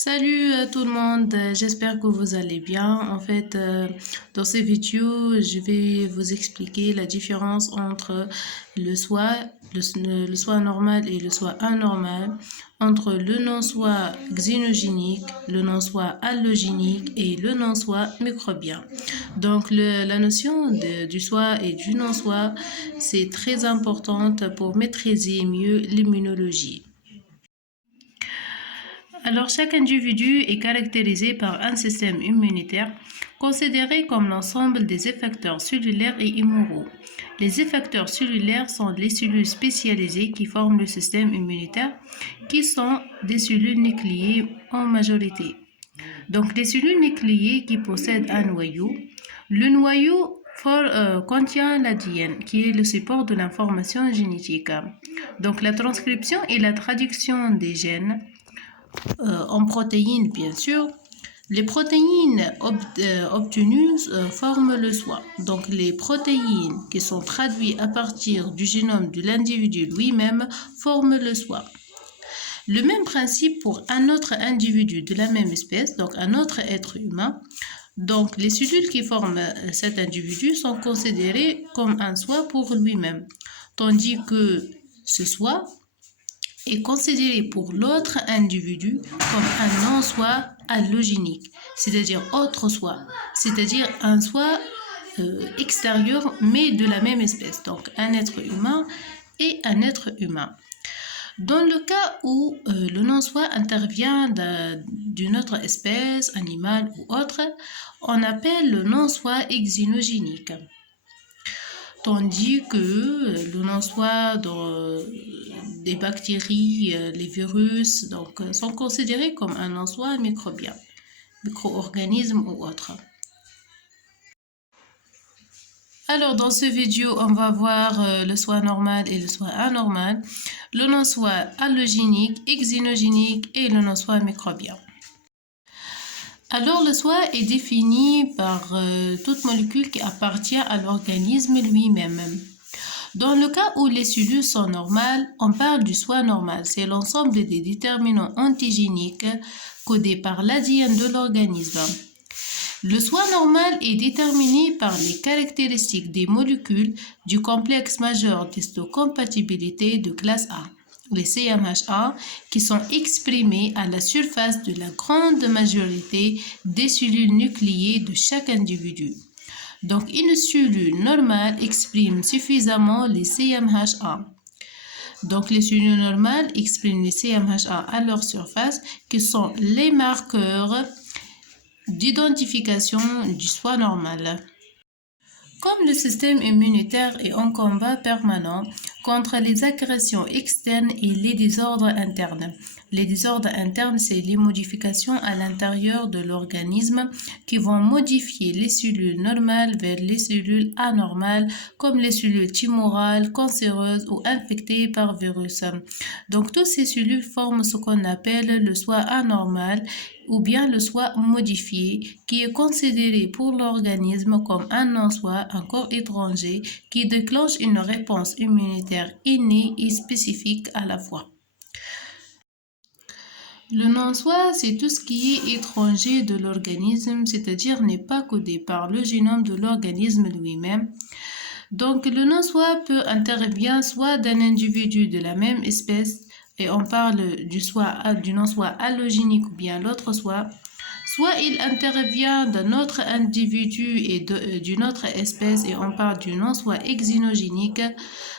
Salut tout le monde, j'espère que vous allez bien. Dans ces vidéos, je vais vous expliquer la différence entre le soi, le soi normal et le soi anormal, entre le non-soi xénogénique, le non-soi allogénique et le non-soi microbien. Donc, la notion du soi et du non-soi, c'est très importante pour maîtriser mieux l'immunologie. Alors, chaque individu est caractérisé par un système immunitaire considéré comme l'ensemble des effecteurs cellulaires et immoraux. Les effecteurs cellulaires sont les cellules spécialisées qui forment le système immunitaire, qui sont des cellules nucléées en majorité. Donc, les cellules nucléées qui possèdent un noyau. Le noyau contient l'ADN, qui est le support de l'information génétique. Donc, la transcription et la traduction des gènes en protéines, bien sûr. Les protéines obtenues forment le soi. Donc, les protéines qui sont traduites à partir du génome de l'individu lui-même forment le soi. Le même principe pour un autre individu de la même espèce, donc un autre être humain. Donc, les cellules qui forment cet individu sont considérées comme un soi pour lui-même, tandis que ce soi est considéré pour l'autre individu comme un non-soi allogénique, c'est-à-dire autre soi, c'est-à-dire un soi extérieur mais de la même espèce, donc un être humain et un être humain. Dans le cas où le non-soi intervient d'une autre espèce, animale ou autre, on appelle le non-soi exynogénique. Tandis que le non-soi des bactéries, les virus, sont considérés comme un non-soi microbien, micro-organisme ou autre. Alors, dans ce vidéo, on va voir le soi normal et le soi anormal, le non-soi allogénique, exynogénique et le non-soi microbien. Alors, le soi est défini par toute molécule qui appartient à l'organisme lui-même. Dans le cas où les cellules sont normales, on parle du soi normal. C'est l'ensemble des déterminants antigéniques codés par l'ADN de l'organisme. Le soi normal est déterminé par les caractéristiques des molécules du complexe majeur d'histocompatibilité de classe A, les CMHA, qui sont exprimées à la surface de la grande majorité des cellules nucléées de chaque individu. Donc, une cellule normale exprime suffisamment les CMHA. Donc, les cellules normales expriment les CMHA à leur surface, qui sont les marqueurs d'identification du soi normal. Comme le système immunitaire est en combat permanent contre les agressions externes et les désordres internes. Les désordres internes, c'est les modifications à l'intérieur de l'organisme qui vont modifier les cellules normales vers les cellules anormales, comme les cellules tumorales, cancéreuses ou infectées par virus. Donc, toutes ces cellules forment ce qu'on appelle le soi anormal ou bien le soi modifié, qui est considéré pour l'organisme comme un non-soi, un corps étranger, qui déclenche une réponse immunitaire innée et spécifique à la fois. Le non-soi, c'est tout ce qui est étranger de l'organisme, c'est-à-dire n'est pas codé par le génome de l'organisme lui-même. Donc, le non-soi peut intervenir soit d'un individu de la même espèce, et on parle du non-soi allogénique ou bien l'autre soi, soit il intervient d'un autre individu et d'une autre espèce et on parle du non-soi exynogénique,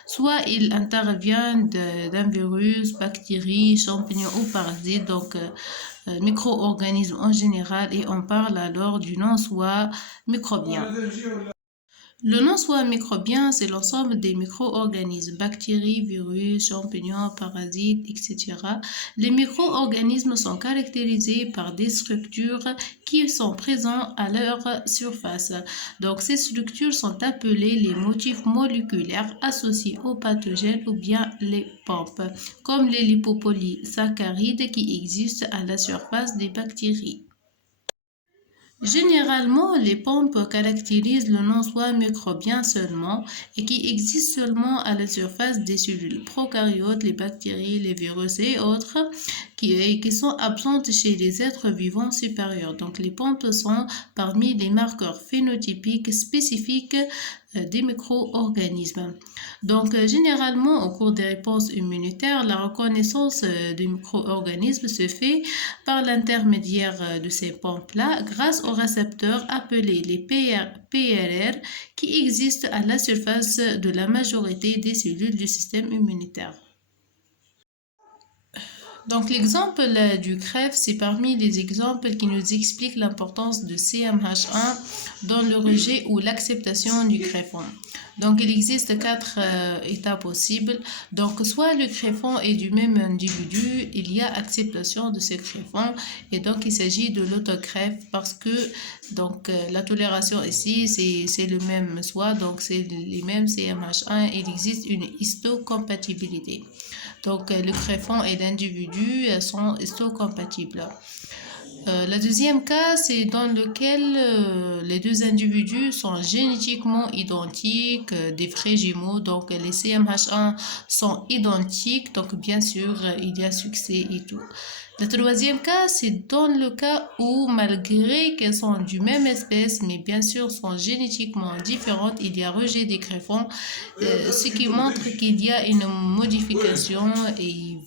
soit il intervient d'un virus, bactérie, champignon ou parasite, donc micro-organisme en général, et on parle alors du non-soi microbien. Le non-soi microbien, c'est l'ensemble des micro-organismes, bactéries, virus, champignons, parasites, etc. Les micro-organismes sont caractérisés par des structures qui sont présentes à leur surface. Donc, ces structures sont appelées les motifs moléculaires associés aux pathogènes ou bien les pompes, comme les lipopolysaccharides qui existent à la surface des bactéries. Généralement, les pompes caractérisent le non-soi microbien seulement et qui existent seulement à la surface des cellules prokaryotes, les bactéries, les virus et autres qui sont absentes chez les êtres vivants supérieurs. Donc, les pompes sont parmi les marqueurs phénotypiques spécifiques des micro-organismes. Donc, généralement, au cours des réponses immunitaires, la reconnaissance des micro-organismes se fait par l'intermédiaire de ces pompes-là grâce aux récepteurs appelés les PRR qui existent à la surface de la majorité des cellules du système immunitaire. Donc l'exemple du crève, c'est parmi les exemples qui nous expliquent l'importance de CMH1 dans le rejet ou l'acceptation du greffon. Donc il existe quatre états possibles. Donc soit le greffon est du même individu, il y a acceptation de ce greffon et donc il s'agit de l'autogreffe parce que donc la tolération ici c'est le même soit donc c'est les mêmes CMH1, il existe une histocompatibilité. Donc, le greffon et l'individu sont histocompatibles. Le deuxième cas, c'est dans lequel les deux individus sont génétiquement identiques, des vrais jumeaux, donc les CMH1 sont identiques, donc bien sûr, il y a succès et tout. Le troisième cas, c'est dans le cas où, malgré qu'elles sont du même espèce, mais bien sûr sont génétiquement différentes, il y a rejet des greffons, ce qui montre qu'il y a une modification et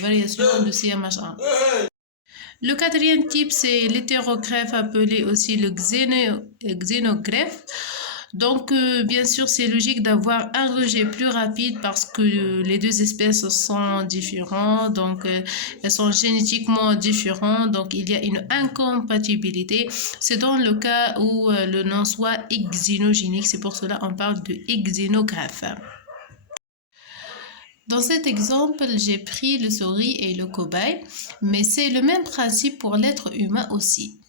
variation de CMH1. Le quatrième type, c'est l'hétérogreffe appelé aussi le xénogreffe. Donc, bien sûr, c'est logique d'avoir un rejet plus rapide parce que les deux espèces sont différentes, donc elles sont génétiquement différentes, donc il y a une incompatibilité. C'est dans le cas où le nom soit xénogénique, c'est pour cela qu'on parle de xénogreffe. Dans cet exemple, j'ai pris le souris et le cobaye, mais c'est le même principe pour l'être humain aussi.